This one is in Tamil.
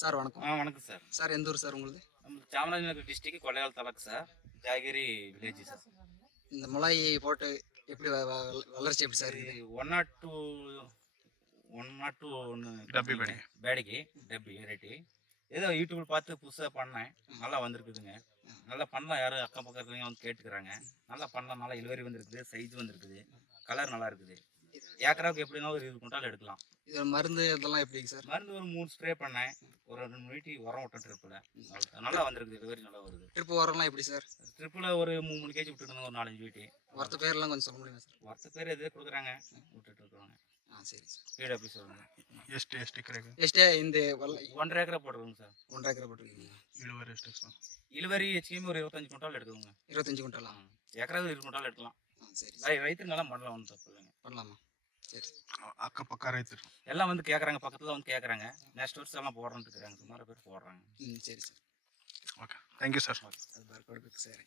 సార్ వణకం. வணக்கம் சார். సార్ ఎంత ఊరు సార్ உங்களுது? நம்ம Chamarajanagar district Kodaikkal taluk sir. ஜாகிரி village sir. இந்த முளாய் போட்டு எப்படி வளர்ச்சி எப்படி சார் இது இருக்குது? 102 102 డబ్బీ బడి. பேடிக்கு டப்பி வெரைட்டி. ஏதோ யூடியூப்ல பார்த்து புதுசாக பண்ணேன். நல்லா வந்திருக்குதுங்க. நல்லா பண்ணலாம், யாரும் அக்கம் பக்கம் இருக்கிறவங்க வந்து கேட்டுக்கிறாங்க. நல்லா பண்ணலாம், நல்லா இழுவரி வந்திருக்குது, சைஸ் வந்திருக்குது, கலர் நல்லா இருக்குது. ஏக்கராவுக்கு எப்படின்னா ஒரு 20 குண்டால் எடுக்கலாம். இது மருந்து இதெல்லாம் எப்படிங்க சார்? மருந்து ஒரு 3 ஸ்ப்ரே பண்ணேன். ஒரு 2 வீட்டி உரம் விட்டேன் ட்ரிப்பில். நல்லா வந்திருக்குது, இழுவரி நல்லா வருது. ட்ரிப்பு வரலாம் எப்படி சார்? ட்ரிப்பில் ஒரு 3 கேஜி விட்டுருந்தோம், ஒரு 4-5 வீட்டி. ஒருத்த பேர்லாம் கொஞ்சம் சொல்ல முடியுமா சார்? ஒருத்த பேர் எது கொடுக்குறாங்க, விட்டுட்டு இருக்கிறாங்க. சரி சார். வீடு அப்படி சொல்லுங்க. ಎಷ್ಟು ಎಕರೆಗೆ ಎಷ್ಟೇ ಹಿಂದೆ 1.5 ஏக்கரை போட்டுருங்க சார். 1.5 ಎಕರೆ போட்டுருக்கீங்க. ಇಳುವರಿ ಎಷ್ಟು ಸರ್? இழுவரி ஹெச்கியும் ஒரு 25 குண்டால் எடுக்குதுங்க. 25 குண்டலா? ஏக்கராவுக்கு 20 குண்டால் எடுக்கலாம். சரி சார். ரைத்துக்கு நல்லா பண்ணலாம், ஒன்றும் தப்பு இல்லைங்க. பண்ணலாமா? சரி சார். ಅಕ್ಕಪಕ್ಕ ರೈತರು எல்லாம் வந்து கேட்குறாங்க, பக்கத்தில் வந்து கேட்குறாங்க. நெக்ஸ்ட் வருஷம் எல்லாம் போடுறேன்னு இருக்கிறாங்க, சுமார் பேர் போடுறாங்க. சரி sir. Okay thank you sir. அது பேர் கொடுக்கு சார்.